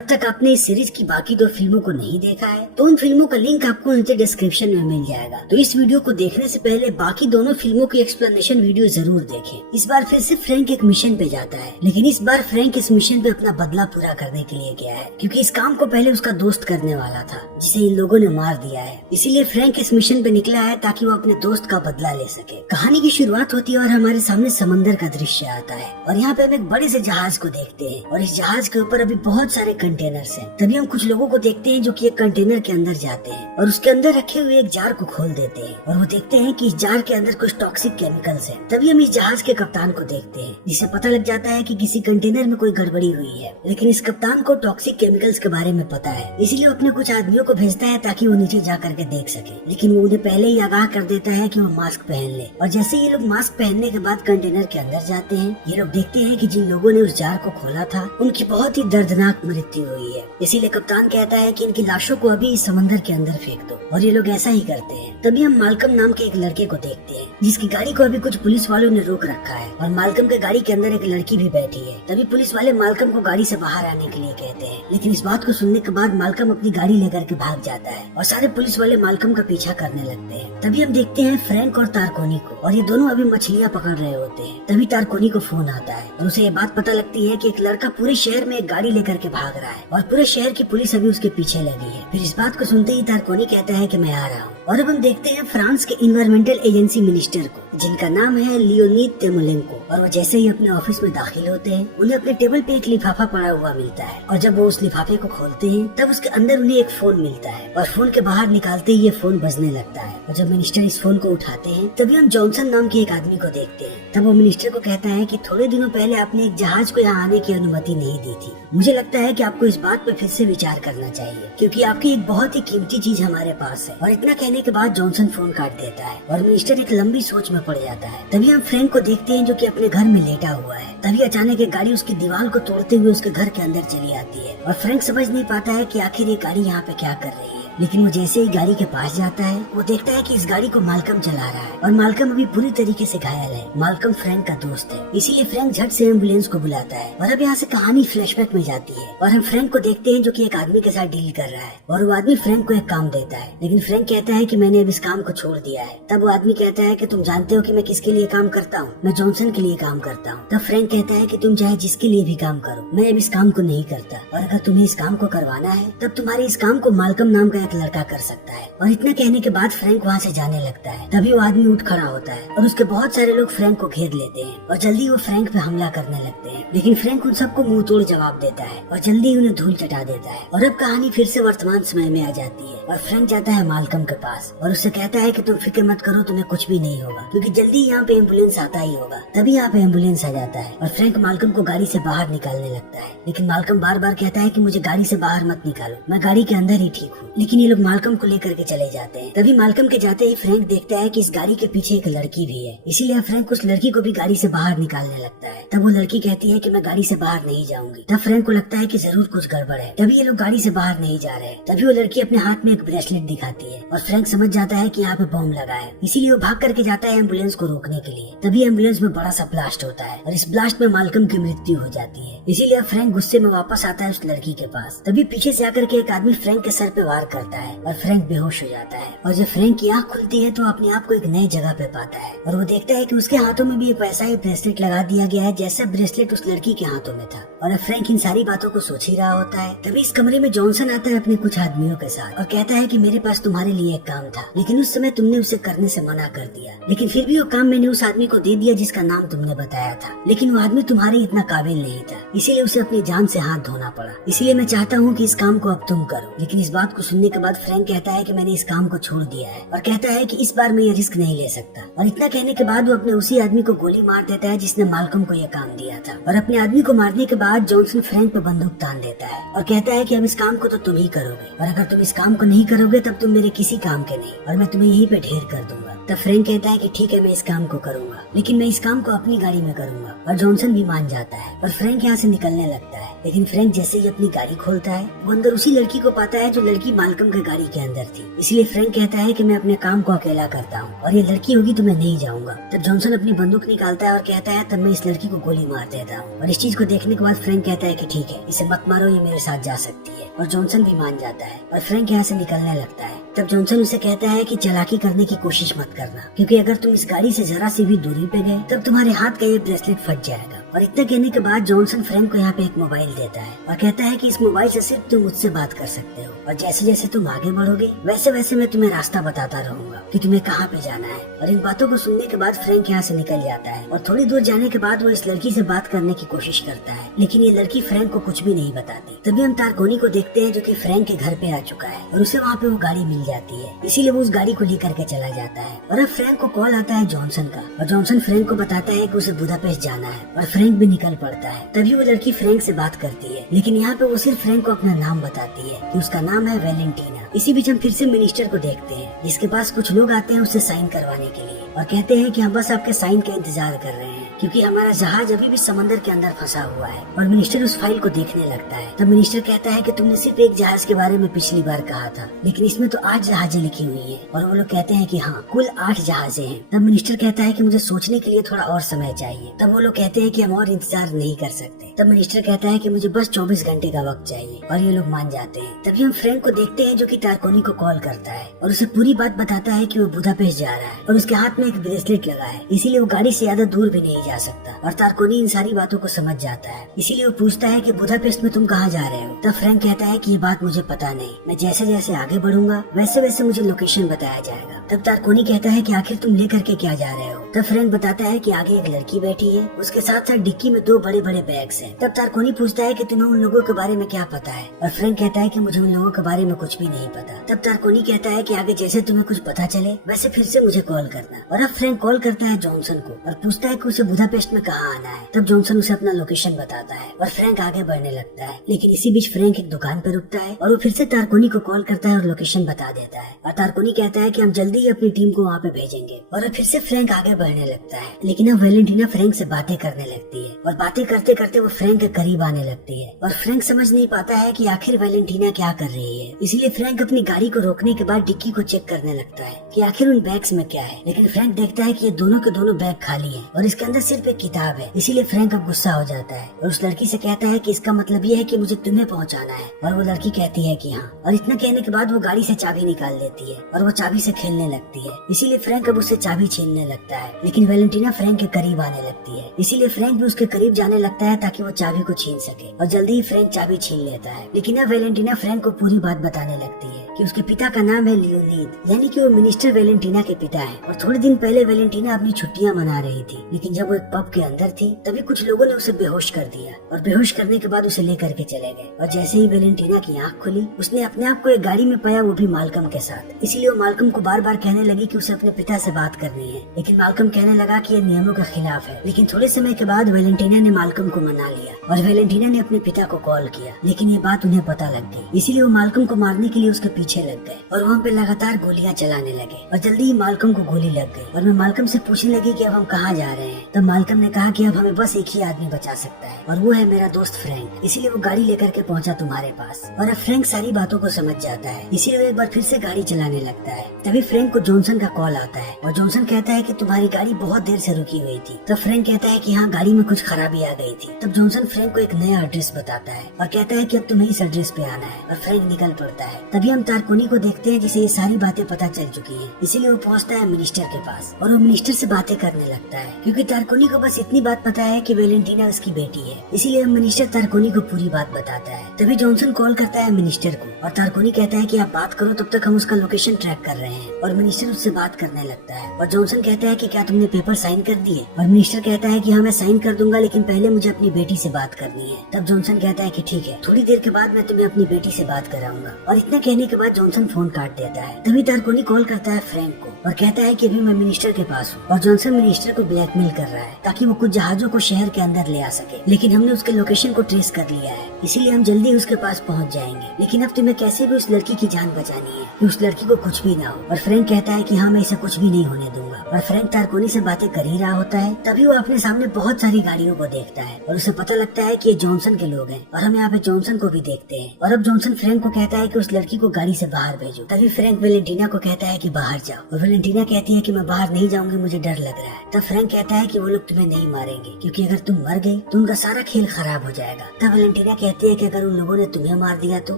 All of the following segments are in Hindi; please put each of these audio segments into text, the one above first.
अब तक आपने इस सीरीज की बाकी 2 फिल्मों को नहीं देखा है तो उन फिल्मों का लिंक आपको नीचे डिस्क्रिप्शन में मिल जाएगा। तो इस वीडियो को देखने से पहले बाकी दोनों फिल्मों की एक्सप्लेनेशन वीडियो जरूर देखें। इस बार फिर से फ्रैंक एक मिशन पे जाता है, लेकिन इस बार फ्रैंक इस मिशन पे अपना बदला पूरा करने के लिए गया है, क्योंकि इस काम को पहले उसका दोस्त करने वाला था जिसे इन लोगों ने मार दिया है। इसीलिए फ्रैंक इस मिशन पे निकला है ताकि वो अपने दोस्त का बदला ले सके। कहानी की शुरुआत होती है और हमारे सामने समंदर का दृश्य आता है और यहाँ पे हम एक बड़े से जहाज को देखते हैं और इस जहाज के ऊपर अभी बहुत सारे कंटेनर्स हैं। तभी हम कुछ लोगों को देखते हैं जो कि एक कंटेनर के अंदर जाते हैं और उसके अंदर रखे हुए एक जार को खोल देते हैं और वो देखते हैं कि इस जार के अंदर कुछ टॉक्सिक केमिकल्स हैं। तभी हम इस जहाज के कप्तान को देखते हैं, जिसे पता लग जाता है कि किसी कंटेनर में कोई गड़बड़ी हुई है, लेकिन इस कप्तान को टॉक्सिक केमिकल्स के बारे में पता है। इसलिए वो अपने कुछ आदमियों को भेजता है ताकि वो नीचे जा करके देख सके, लेकिन वो उन्हें पहले ही आगाह कर देता है कि वो मास्क पहन ले। और जैसे ये लोग मास्क पहनने के बाद कंटेनर के अंदर जाते हैं, ये लोग देखते हैं कि जिन लोगों ने उस जार को खोला था उनकी बहुत ही दर्दनाक मृत्यु हुई है। इसीलिए कप्तान कहता है कि इनकी लाशों को अभी इस समंदर के अंदर फेंक दो, और ये लोग ऐसा ही करते हैं। तभी हम मालकम नाम के एक लड़के को देखते हैं जिसकी गाड़ी को अभी कुछ पुलिस वालों ने रोक रखा है और मालकम के गाड़ी के अंदर एक लड़की भी बैठी है। तभी पुलिस वाले मालकम को गाड़ी से बाहर आने के लिए कहते हैं, लेकिन इस बात को सुनने के बाद मालकम अपनी गाड़ी लेकर के भाग जाता है और सारे पुलिस वाले मालकम का पीछा करने लगते हैं। तभी हम देखते हैं फ्रैंक और तारकोनी को, और ये दोनों अभी मछलियाँ पकड़ रहे होते हैं। तभी तारकोनी को फोन आता है और उसे ये बात पता लगती है कि एक लड़का पूरे शहर में एक गाड़ी लेकर के भाग रहा है और पूरे शहर की पुलिस अभी उसके पीछे लगी है। फिर इस बात को सुनते ही तारकोनी कहता है कि मैं आ रहा हूँ। और अब हम देखते हैं फ्रांस के इन्वायरमेंटल एजेंसी मिनिस्टर को, जिनका नाम है लियोनीद तिमोलेंको। और वो जैसे ही अपने ऑफिस में दाखिल होते हैं, उन्हें अपने टेबल पे एक लिफाफा पड़ा हुआ मिलता है और जब वो उस लिफाफे को खोलते हैं तब उसके अंदर उन्हें एक फोन मिलता है और फोन के बाहर निकालते ही ये फोन बजने लगता है। और जब मिनिस्टर इस फोन को उठाते हैं तभी हम जॉनसन नाम के एक आदमी को देखते हैं। तब वो मिनिस्टर को कहता है कि थोड़े दिनों पहले आपने एक जहाज को यहाँ आने की अनुमति नहीं दी थी। मुझे लगता है कि आपको इस बात पे फिर से विचार करना चाहिए, क्योंकि आपकी एक बहुत ही कीमती चीज हमारे पास है। और इतना कहने के बाद जॉनसन फोन काट देता है और मिनिस्टर एक लंबी सोच में पड़ जाता है। तभी हम फ्रैंक को देखते हैं जो कि अपने घर में लेटा हुआ है। तभी अचानक एक गाड़ी उसकी दीवार को तोड़ते हुए उसके घर के अंदर चली आती है और फ्रैंक समझ नहीं पाता है कि आखिर ये गाड़ी यहाँ पे क्या कर रही है। लेकिन वो जैसे ही गाड़ी के पास जाता है, वो देखता है कि इस गाड़ी को मालकम चला रहा है और मालकम अभी पूरी तरीके से घायल है। मालकम फ्रैंक का दोस्त है, इसीलिए फ्रैंक झट से एम्बुलेंस को बुलाता है। और अब यहाँ से कहानी फ्लैशबैक में जाती है और हम फ्रैंक को देखते हैं जो कि एक आदमी के साथ डील कर रहा है और वो आदमी फ्रैंक को एक काम देता है, लेकिन फ्रैंक कहता है कि मैंने अब इस काम को छोड़ दिया है। तब वो आदमी कहता है कि तुम जानते हो कि मैं किसके लिए काम करता हूँ? मैं जॉनसन के लिए काम करता हूँ। तब फ्रैंक कहता है कि तुम चाहे जिसके लिए भी काम करो, मैं अब इस काम को नहीं करता, और अगर तुम्हें इस काम को करवाना है तब तुम्हारे इस काम को मालकम नाम का एक लड़का कर सकता है। और इतना कहने के बाद फ्रैंक वहाँ से जाने लगता है। तभी वो आदमी उठ खड़ा होता है और उसके बहुत सारे लोग फ्रैंक को घेर लेते हैं और जल्दी वो फ्रैंक पे हमला करने लगते हैं, लेकिन फ्रैंक उन सबको मुंह तोड़ जवाब देता है और जल्दी उन्हें धूल चटा देता है। और अब कहानी फिर से वर्तमान समय में आ जाती है और फ्रैंक जाता है मालकम के पास और उससे कहता है कि तुम फिक्र मत करो, तुम्हें कुछ भी नहीं होगा, क्योंकि जल्दी यहाँ पे एम्बुलेंस आता ही होगा। तभी यहाँ पे एम्बुलेंस आ जाता है और फ्रैंक मालकम को गाड़ी से बाहर निकालने लगता है, लेकिन मालकम बार बार कहता है कि मुझे गाड़ी से बाहर मत निकालो, मैं गाड़ी के अंदर ही ठीक हूँ। लेकिन ये लोग मालकम को लेकर के चले जाते हैं। तभी मालकम के जाते ही फ्रैंक देखता है कि इस गाड़ी के पीछे एक लड़की भी है, इसीलिए फ्रैंक उस लड़की को भी गाड़ी से बाहर निकालने लगता है। तब वो लड़की कहती है कि मैं गाड़ी से बाहर नहीं जाऊंगी। तब फ्रैंक को लगता है कि जरूर कुछ गड़बड़ है, तभी ये लोग गाड़ी से बाहर नहीं जा रहे। तभी वो लड़की अपने हाथ में एक ब्रेसलेट दिखाती है और फ्रैंक समझ जाता है कि यहाँ पे बॉम्ब लगा है, इसीलिए वो भाग करके जाता है एम्बुलेंस को रोकने के लिए। तभी एम्बुलेंस में बड़ा सा ब्लास्ट होता है और इस ब्लास्ट में मालकम की मृत्यु हो जाती है, इसीलिए फ्रैंक गुस्से में वापस आता है उस लड़की के पास। तभी पीछे से आकर के एक आदमी फ्रैंक के सर पे वार करता है और फ्रैंक बेहोश हो जाता है। और जब फ्रैंक की आँख खुलती है तो अपने आप को एक नई जगह पे पाता है और वो देखता है कि उसके हाथों में भी एक वैसा ही ब्रेसलेट लगा दिया गया है जैसा ब्रेसलेट उस लड़की के हाथों में था। और अब फ्रैंक इन सारी बातों को सोच ही रहा होता है। तभी इस कमरे में जॉनसन आता है अपने कुछ आदमियों के साथ और कहता है कि मेरे पास तुम्हारे लिए एक काम था, लेकिन उस समय तुमने उसे करने से मना कर दिया, लेकिन फिर भी वो काम मैंने उस आदमी को दे दिया जिसका नाम तुमने बताया था, लेकिन वो आदमी तुम्हारे इतना काबिल नहीं था, इसीलिए उसे अपनी जान से हाथ धोना पड़ा। इसीलिए मैं चाहता हूँ कि इस काम को अब तुम करो। लेकिन इस बात को सुनने के बाद फ्रैंक कहता है कि मैंने इस काम को छोड़ दिया है और कहता है कि इस बार मैं ये रिस्क नहीं ले सकता। और इतना कहने के बाद वो अपने उसी आदमी को गोली मार देता है जिसने मालकम को यह काम दिया था। और अपने आदमी को मारने के बाद जॉनसन फ्रैंक पे बंदूक तान देता है और कहता है कि अब इस काम को तो तुम ही करोगे, और अगर तुम इस काम को नहीं करोगे तब तुम मेरे किसी काम के नहीं, और मैं तुम्हें यहीं पे ढेर कर दूंगा। तब फ्रैंक कहता है कि ठीक है, मैं इस काम को करूंगा, लेकिन मैं इस काम को अपनी गाड़ी में करूंगा। और जॉनसन भी मान जाता है और फ्रैंक यहाँ से निकलने लगता है। लेकिन फ्रैंक जैसे ही अपनी गाड़ी खोलता है, वो अंदर उसी लड़की को पाता है जो लड़की मालकम मालकम के गाड़ी के अंदर थी। इसलिए फ्रैंक कहता है कि मैं अपने काम को अकेला करता हूँ और ये लड़की होगी तो मैं नहीं जाऊंगा। तब जॉनसन अपनी बंदूक निकालता है और कहता है तब मैं इस लड़की को गोली मार देता हूँ। और इस चीज को देखने के बाद फ्रैंक कहता है कि ठीक है, इसे मत मारो, ये मेरे साथ जा सकती है। और जॉनसन भी मान जाता है और फ्रैंक यहाँ से निकलने लगता है। तब जॉनसन उसे कहता है कि चालाकी करने की कोशिश मत करना, क्योंकि अगर तुम इस गाड़ी से जरा सी भी दूरी पे गए तब तुम्हारे हाथ का ये ब्रेसलेट फट जाएगा। और इतना कहने के बाद जॉनसन फ्रैंक को यहाँ पे एक मोबाइल देता है और कहता है कि इस मोबाइल से सिर्फ तुम मुझसे बात कर सकते हो और जैसे जैसे तुम आगे बढ़ोगे वैसे वैसे मैं तुम्हें रास्ता बताता रहूंगा कि तुम्हें कहाँ पे जाना है। और इन बातों को सुनने के बाद फ्रैंक यहाँ से निकल जाता है और थोड़ी दूर जाने के बाद वो इस लड़की से बात करने की कोशिश करता है, लेकिन ये लड़की फ्रैंक को कुछ भी नहीं बताती। तभी हम तारकोनी को देखते हैं जो कि फ्रैंक के घर पे आ चुका है और उसे वहाँ पे वो गाड़ी मिल जाती है, इसीलिए वो उस गाड़ी को लेकर के चला जाता है। और अब फ्रैंक को कॉल आता है जॉनसन का और जॉनसन फ्रैंक को बताता है कि उसे बुदापेस्ट जाना है और फ्रैंक भी निकल पड़ता है। तभी वो लड़की फ्रैंक से बात करती है, लेकिन यहाँ पे वो सिर्फ फ्रैंक को अपना नाम बताती है कि उसका नाम है वैलेंटीना। इसी बीच हम फिर से मिनिस्टर को देखते हैं जिसके पास कुछ लोग आते हैं उससे साइन करवाने के लिए और कहते हैं कि हम बस आपके साइन का इंतजार कर रहे हैं क्योंकि हमारा जहाज अभी भी समंदर के अंदर फंसा हुआ है। और मिनिस्टर उस फाइल को देखने लगता है। तब मिनिस्टर कहता है कि तुमने सिर्फ एक जहाज के बारे में पिछली बार कहा था, लेकिन इसमें तो 8 जहाजें लिखी हुई हैं। और वो लोग कहते हैं कि हाँ, कुल 8 जहाजें हैं। तब मिनिस्टर कहता है कि मुझे सोचने के लिए थोड़ा और समय चाहिए। तब वो लोग कहते हैं कि हम और इंतजार नहीं कर सकते। तब मिनिस्टर कहता है कि मुझे बस 24 घंटे का वक्त चाहिए और ये लोग मान जाते हैं। तभी हम फ्रैंक को देखते हैं जो कि तारकोनी को कॉल करता है और उसे पूरी बात बताता है कि वो बुदापेस्ट जा रहा है और उसके हाथ में एक ब्रेसलेट लगा है, इसीलिए वो गाड़ी से ज्यादा दूर भी नहीं जा सकता। और तारकोनी इन सारी बातों को समझ जाता है, इसीलिए वो पूछता है कि बुदापेस्ट में तुम कहाँ जा रहे हो। तब फ्रैंक कहता है कि ये बात मुझे पता नहीं, मैं जैसे जैसे आगे बढ़ूंगा वैसे वैसे मुझे लोकेशन बताया जाएगा। तब तारकोनी कहता है कि आखिर तुम लेकर के क्या जा रहे हो। तब फ्रैंक बताता है कि आगे एक लड़की बैठी है, उसके साथ साथ डिक्की में 2 बड़े बड़े बैग्स हैं। तब तारकोनी पूछता है कि तुम्हें उन लोगों के बारे में क्या पता है और फ्रैंक कहता है कि मुझे उन लोगों के बारे में कुछ भी नहीं पता। तब तारकोनी कहता है कि आगे जैसे तुम्हें कुछ पता चले वैसे फिर से मुझे कॉल करना। और अब फ्रैंक कॉल करता है जॉनसन को और पूछता है कि उसे बुदापेस्ट में कहाँ आना है। तब जॉनसन उसे अपना लोकेशन बताता है और फ्रैंक आगे बढ़ने लगता है, लेकिन इसी बीच फ्रैंक एक दुकान पर रुकता है और वो फिर से तारकोनी को कॉल करता है और लोकेशन बता देता है। और तारकोनी कहता है कि हम जल्दी ही अपनी टीम को वहाँ पे भेजेंगे। और अब फिर से फ्रैंक आगे बढ़ने लगता है, लेकिन अब वैलेंटीना फ्रैंक से बातें करने लगती है और बातें करते करते वो फ्रैंक के करीब आने लगती है। और फ्रैंक समझ नहीं पाता है कि आखिर वैलेंटीना क्या कर रही है, इसलिए फ्रैंक अपनी गाड़ी को रोकने के बाद डिक्की को चेक करने लगता है कि आखिर उन बैग्स में क्या है। लेकिन फ्रैंक देखता है कि ये दोनों के दोनों बैग खाली हैं और इसके अंदर सिर्फ एक किताब है, इसीलिए फ्रैंक अब गुस्सा हो जाता है और उस लड़की से कहता है कि इसका मतलब ये है कि मुझे तुम्हें पहुंचाना है। और वो लड़की कहती है कि हाँ। और इतना कहने के बाद वो गाड़ी से चाबी निकाल लेती है और वो चाबी से खेलने लगती है, इसीलिए फ्रैंक अब उससे चाबी छीनने लगता है। लेकिन वैलेंटीना फ्रैंक के करीब आने लगती है, इसीलिए फ्रैंक भी उसके करीब जाने लगता है ताकि वो चाबी को छीन सके। और जल्दी ही फ्रैंक चाबी छीन लेता है। लेकिन अब वैलेंटीना फ्रैंक को पूरी बात बताने लगती है कि उसके पिता का नाम है लियोनीद, यानी कि वो मिनिस्टर वैलेंटीना के पिता है। और थोड़े दिन पहले वैलेंटीना अपनी छुट्टियां मना रही थी, लेकिन जब वो एक पब के अंदर थी तभी कुछ लोगों ने उसे बेहोश कर दिया और बेहोश करने के बाद उसे लेकर के चले गए। और जैसे ही वैलेंटीना की आंख खुली उसने अपने आप को एक गाड़ी में पाया, वो भी मालकम के साथ। इसीलिए वो मालकम को बार बार कहने लगी कि उसे अपने पिता से बात करनी है, लेकिन मालकम कहने लगा कि ये नियमों के खिलाफ है। लेकिन थोड़े समय के बाद वैलेंटीना ने मालकम को मना लिया और वैलेंटीना ने अपने पिता को कॉल किया, लेकिन ये बात उन्हें पता लग गई, इसीलिए वो मालकम को मारने के लिए उसके पीछे लग गए और वहाँ पे लगातार गोलियां चलाने लगे। और जल्दी ही मालकम को गोली लग गई और मैं मालकम से पूछने लगी कि अब हम कहाँ जा रहे हैं। तब मालकम ने कहा कि अब हमें बस एक ही आदमी बचा सकता है और वो है मेरा दोस्त फ्रैंक, इसीलिए वो गाड़ी लेकर के पहुंचा तुम्हारे पास। और अब फ्रैंक सारी बातों को समझ जाता है, इसीलिए वो एक बार फिर से गाड़ी चलाने लगता है। तभी फ्रैंक को जॉनसन का कॉल आता है और जॉनसन कहता है कि तुम्हारी गाड़ी बहुत देर से रुकी हुई थी। तब फ्रैंक कहता है कि हाँ, गाड़ी में कुछ खराबी आ गई थी। तब जॉनसन फ्रैंक को एक नया एड्रेस बताता है और कहता है कि अब तुम्हें इस एड्रेस पे आना है और फ्रैंक निकल पड़ता है। तभी हम तारकोनी को देखते हैं जिसे ये सारी बातें पता चल चुकी है, इसीलिए वो पहुंचता है मिनिस्टर के पास और वो मिनिस्टर से बातें करने लगता है, क्योंकि तारकोनी को बस इतनी बात पता है कि वैलेंटीना उसकी बेटी है, इसीलिए मिनिस्टर तारकोनी को पूरी बात बताता है। तभी जॉनसन कॉल करता है मिनिस्टर को और तारकोनी कहता है कि आप बात करो, तब तक हम उसका लोकेशन ट्रैक कर रहे हैं। और मिनिस्टर उससे बात करने लगता है और जॉनसन कहता है कि क्या तुमने पेपर साइन कर दिए। और मिनिस्टर कहता है कि हाँ, मैं साइन कर दूंगा, लेकिन पहले मुझे अपनी बेटी से बात करनी है। तब जॉनसन कहता है कि ठीक है, थोड़ी देर के बाद मैं तुम्हें अपनी बेटी से बात कराऊंगा। और इतना कहने के बाद जॉनसन फोन काट देता है। तभी तारकोनी कॉल करता है फ्रैंक को और कहता है कि अभी मैं मिनिस्टर के पास हूँ और जॉनसन मिनिस्टर को ब्लैकमेल कर रहा है ताकि वो कुछ जहाजों को शहर के अंदर ले आ सके, लेकिन हमने उसके लोकेशन को ट्रेस कर लिया है इसीलिए हम जल्दी उसके पास पहुंच जाएंगे, लेकिन अब तुम्हें कैसे भी उस लड़की की जान बचानी है कि उस लड़की को कुछ भी ना हो। और फ्रैंक कहता है कि हाँ, मैं ऐसा कुछ भी नहीं होने दूंगा। और फ्रैंक तारकोनी से बातें कर ही रहा होता है, तभी वो अपने सामने बहुत सारी गाड़ियों को देखता है और उसे पता लगता है कि ये जॉनसन के लोग हैं और हम यहाँ पे जॉनसन को भी देखते हैं। और अब जॉनसन फ्रैंक को कहता है कि उस लड़की को गाड़ी से बाहर भेजो। तभी फ्रैंक वेलेंटीना को कहता है कि बाहर जाओ, और वेलेंटीना कहती है कि मैं बाहर नहीं जाऊंगी, मुझे डर लग रहा है। तब फ्रैंक कहता है कि वो लोग तुम्हें नहीं मारेंगे, क्योंकि अगर तुम मर गए तो उनका सारा खेल खराब हो जाएगा। तब वेलेंटीना कहती है कि अगर उन लोगों ने तुम्हें मार दिया तो।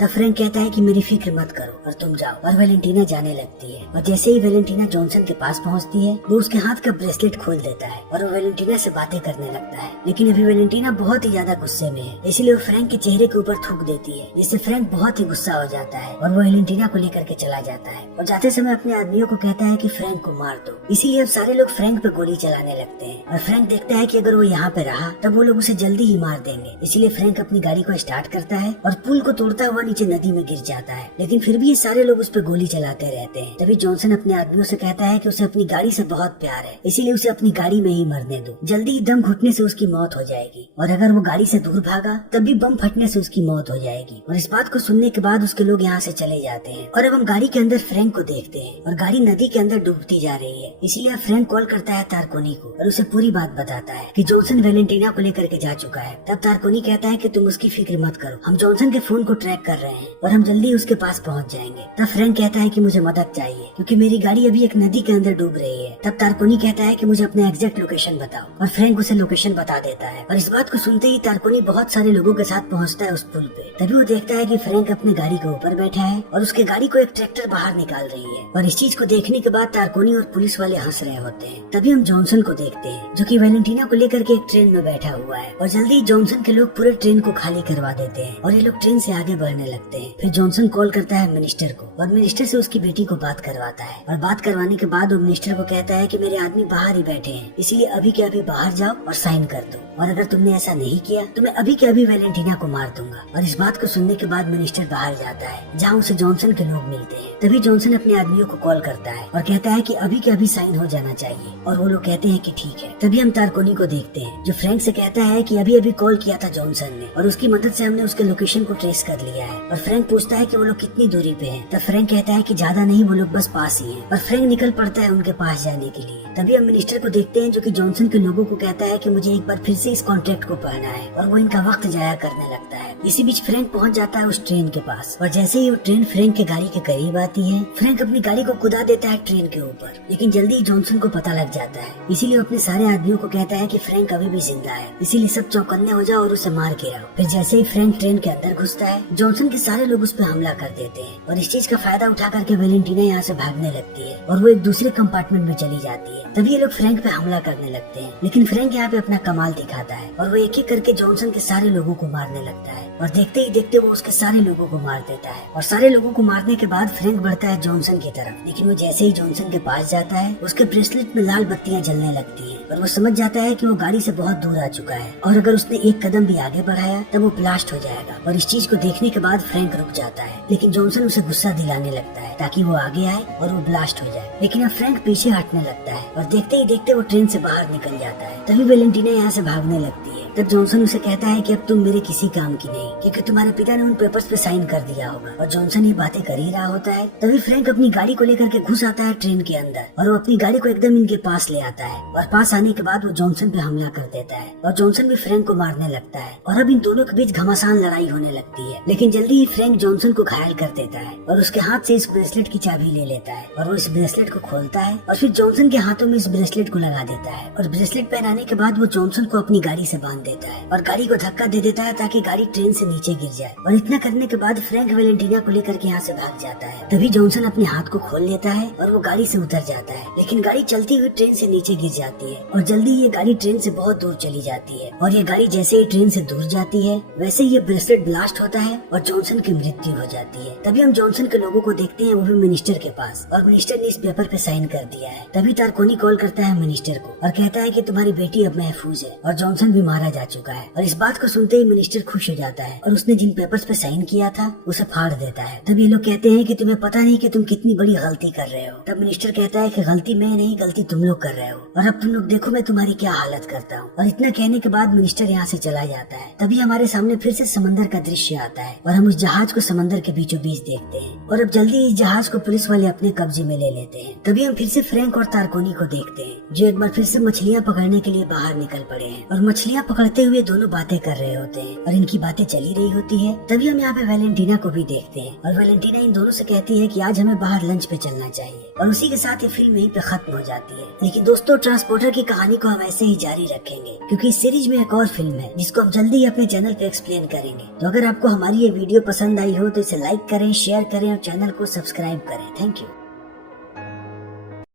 तब फ्रैंक कहता है कि मेरी फिक्र मत करो और तुम जाओ। और वेलेंटीना जाने लगती है, और जैसे ही वेलेंटीना जॉनसन के पास पहुंचती है, वो उसके हाथ का ब्रेसलेट खोल देता है और वो वेलेंटीना से बातें करने लगता है। लेकिन अभी वेलेंटीना बहुत ही ज्यादा गुस्से में है, इसलिए वो फ्रैंक के चेहरे के ऊपर थूक देती है, जिससे फ्रैंक बहुत ही गुस्सा हो जाता है और वो वेलेंटीना को लेकर के चला जाता है और जाते समय अपने आदमियों को कहता है कि फ्रैंक को मार दो। इसीलिए अब सारे लोग फ्रैंक पे गोली चलाने लगते हैं और फ्रैंक देखता है कि अगर वो यहाँ पे रहा तब वो लोग उसे जल्दी ही मार देंगे। इसीलिए फ्रैंक अपनी गाड़ी को स्टार्ट करता है और पुल को तोड़ता हुआ नीचे नदी में गिर जाता है, लेकिन फिर भी ये सारे लोग उस पर गोली चलाते रहते हैं। तभी जॉनसन अपने आदमियों से कहता है कि उसे अपनी गाड़ी से बहुत प्यार है, इसीलिए उसे अपनी गाड़ी में ही मरने दो, जल्दी ही दम घुटने से उसकी मौत हो जाएगी। और अगर वो गाड़ी से दूर भागा तब भी बम फटने से उसकी मौत हो जाएगी। और इस बात को सुनने के बाद उसके लोग यहाँ से चले जाते हैं। और अब हम गाड़ी के अंदर फ्रैंक को देखते हैं और गाड़ी नदी के अंदर डूबती जा रही है। इसीलिए फ्रैंक कॉल करता है तारकोनी को और उसे पूरी बात बताता है कि जॉनसन वेलेंटीना को लेकर के जा चुका है। तब तारकोनी कहता है कि तुम उसकी फिक्र मत करो, हम जॉनसन के फोन को ट्रैक कर रहे हैं और हम जल्दी उसके पास पहुंच जाएंगे। तब फ्रैंक कहता है कि मुझे मदद चाहिए क्योंकि मेरी गाड़ी अभी एक नदी के अंदर डूब रही है। तब तारकोनी कहता है कि मुझे अपने एग्जैक्ट लोकेशन बताओ और फ्रैंक उसे लोकेशन बता देता है। और इस बात को सुनते ही तारकोनी बहुत सारे लोगों के साथ पहुंचता है उस पुल पे। तभी वो देखता है कि फ्रैंक अपने गाड़ी के ऊपर बैठा है और उसके गाड़ी को एक ट्रैक्टर बाहर निकाल रही है। और इस चीज को देखने के बाद तारकोनी और पुलिस वाले हंस रहे होते हैं। तभी हम जॉनसन को देखते हैं जो कि वेलेंटीना को लेकर के एक ट्रेन में बैठा हुआ है और जल्दी ही जॉनसन के लोग पूरे ट्रेन को खाली करवा देते हैं और ये लोग ट्रेन से आगे बढ़ने लगते हैं। फिर जॉनसन कॉल करता है मिनिस्टर को और मिनिस्टर से उसकी बेटी को बात करवाता है और बात करवाने के बाद वो मिनिस्टर को कहता है कि मेरे आदमी बाहर ही बैठे हैं, इसलिए अभी के अभी बाहर जाओ और साइन कर दो, और अगर तुमने ऐसा नहीं किया तो मैं अभी के अभी वेलेंटीना को मार दूंगा। और इस बात को सुनने के बाद मिनिस्टर बाहर जाता है जहाँ उसे जॉनसन के लोग मिलते हैं। तभी जॉनसन अपने आदमियों को कॉल करता है और कहता है कि अभी के अभी साइन हो जाना चाहिए और वो लोग कहते हैं कि ठीक है। तभी हम तारकोनी को देखते हैं जो फ्रैंक से कहता है कि अभी अभी कॉल किया था जॉनसन ने और उसकी मदद से हमने उसके लोकेशन को ट्रेस कर लिया है। और फ्रैंक पूछता है कि वो लोग कितनी दूरी पे हैं। तब फ्रैंक कहता है कि ज्यादा नहीं, वो लोग बस पास ही हैं। और फ्रैंक निकल पड़ता है उनके पास जाने के लिए। तभी हम मिनिस्टर को देखते हैं जो कि जॉनसन के लोगों को कहता है कि मुझे एक बार फिर से इस कॉन्ट्रैक्ट को पढ़ना है और वो इनका वक्त जाया करने लगता है। इसी बीच फ्रैंक पहुंच जाता है उस ट्रेन के पास और जैसे ही वो ट्रेन फ्रैंक के गाड़ी के करीब आती है, फ्रैंक अपनी गाड़ी को कुदा देता है ट्रेन के ऊपर, लेकिन जल्दी ही जॉनसन को पता लग जाता है। इसीलिए वो अपने सारे आदमियों को कहता है कि फ्रैंक अभी भी जिंदा है, इसीलिए सब चौकन्ने हो जाओ और उसे मार गिराओ। फिर जैसे ही फ्रैंक ट्रेन के अंदर घुसता है, जॉनसन के सारे लोग उस पर हमला कर देते हैं और इस चीज का फायदा उठा करके वेलेंटीना यहाँ से भागने लगती है और वो एक दूसरे कंपार्टमेंट में चली जाती है। तभी ये लोग फ्रैंक पे हमला करने लगते हैं, लेकिन फ्रैंक यहाँ पे अपना कमाल दिखाता है और वो एक एक करके जॉनसन के सारे लोगों को मारने लगता है और देखते ही देखते वो उसके सारे लोगों को मार देता है। और सारे लोगों को मारने के बाद फ्रैंक बढ़ता है जॉनसन की तरफ, लेकिन वो जैसे ही जॉनसन के पास जाता है उसके ब्रेसलेट में लाल बत्तियां जलने लगती हैं और वो समझ जाता है कि वो गाड़ी से बहुत दूर आ चुका है और अगर उसने एक कदम भी आगे बढ़ाया तब वो ब्लास्ट हो जाएगा। और इस चीज को देखने के बाद फ्रैंक रुक जाता है, लेकिन जॉनसन उसे गुस्सा दिलाने लगता है ताकि वो आगे आए और वो ब्लास्ट हो जाए, लेकिन अब फ्रैंक पीछे हटने लगता है और देखते ही देखते वो ट्रेन से बाहर निकल जाता है। तभी वेलेंटीना यहाँ से भागने लगती है। तब जॉनसन उसे कहता है कि अब तुम मेरे किसी काम की नहीं, क्योंकि तुम्हारे पिता ने उन पेपर्स पे साइन कर दिया होगा। और जॉनसन ये बातें कर ही रहा होता है तभी फ्रैंक अपनी गाड़ी को लेकर के घुस आता है ट्रेन के अंदर और वो अपनी गाड़ी को एकदम इनके पास ले आता है और पास आने के बाद वो जॉनसन पे हमला कर देता है और जॉनसन भी फ्रैंक को मारने लगता है और अब इन दोनों के बीच घमासान लड़ाई होने लगती है। लेकिन जल्दी ही फ्रैंक जॉनसन को घायल कर देता है और उसके हाथ से इस ब्रेसलेट की चाबी ले लेता है और वो इस ब्रेसलेट को खोलता है और फिर जॉनसन के हाथों में इस ब्रेसलेट को लगा देता है और ब्रेसलेट पहनाने के बाद वो जॉनसन को अपनी गाड़ी से बांध देता है और गाड़ी को धक्का दे देता है ताकि गाड़ी ट्रेन से नीचे गिर जाए। और इतना करने के बाद फ्रैंक वेलेंटीना को लेकर के यहाँ से भाग जाता है। तभी जॉनसन अपने हाथ को खोल लेता है और वो गाड़ी से उतर जाता है, लेकिन गाड़ी चलती हुई ट्रेन से नीचे गिर जाती है और जल्दी ये गाड़ी ट्रेन से बहुत दूर चली जाती है। और ये गाड़ी जैसे ही ट्रेन से दूर जाती है वैसे ही ये ब्रेसलेट ब्लास्ट होता है और जॉनसन की मृत्यु हो जाती है। तभी हम जॉनसन के लोगों को देखते हैं, वो भी मिनिस्टर के पास, और मिनिस्टर ने इस पेपर पे साइन कर दिया है। तभी तारकोनी कॉल करता है मिनिस्टर को और कहता है कि तुम्हारी बेटी अब महफूज है और जॉनसन भी मारा जा चुका है। और इस बात को सुनते ही मिनिस्टर खुश हो जाता है और उसने जिन पेपर्स पे साइन किया था उसे फाड़ देता है। तब ये लोग कहते हैं कि तुम्हें पता नहीं कि तुम कितनी बड़ी गलती कर रहे हो। तब मिनिस्टर कहता है कि गलती मैं नहीं, गलती तुम लोग कर रहे हो, और अब तुम लोग देखो मैं तुम्हारी क्या हालत करता हूँ। और इतना कहने के बाद मिनिस्टर यहाँ से चला जाता है। तभी हमारे सामने फिर से समंदर का दृश्य आता है और हम उस जहाज को समंदर के बीचों बीच देखते हैं। और अब जल्दी इस जहाज को पुलिस वाले अपने कब्जे में ले लेते हैं। तभी हम फिर से फ्रैंक और तारकोनी को देखते हैं जो एक बार फिर से मछलियाँ पकड़ने के लिए बाहर निकल पड़े हैं और मछलियाँ पकड़ते हुए दोनों बातें कर रहे होते हैं और इनकी बातें चली रही होती है। तभी हम यहाँ पे वैलेंटीना को भी देखते हैं और वैलेंटीना इन दोनों से कहती है कि आज हमें बाहर लंच पे चलना चाहिए। और उसी के साथ ये फिल्म यहीं पे खत्म हो जाती है। लेकिन दोस्तों, ट्रांसपोर्टर की कहानी को हम ऐसे ही जारी रखेंगे क्योंकि इस सीरीज में एक और फिल्म है जिसको हम जल्दी ही अपने चैनल पे एक्सप्लेन करेंगे। तो अगर आपको हमारी ये वीडियो पसंद आई हो तो इसे लाइक करें, शेयर करें और चैनल को सब्सक्राइब करें। Thank you.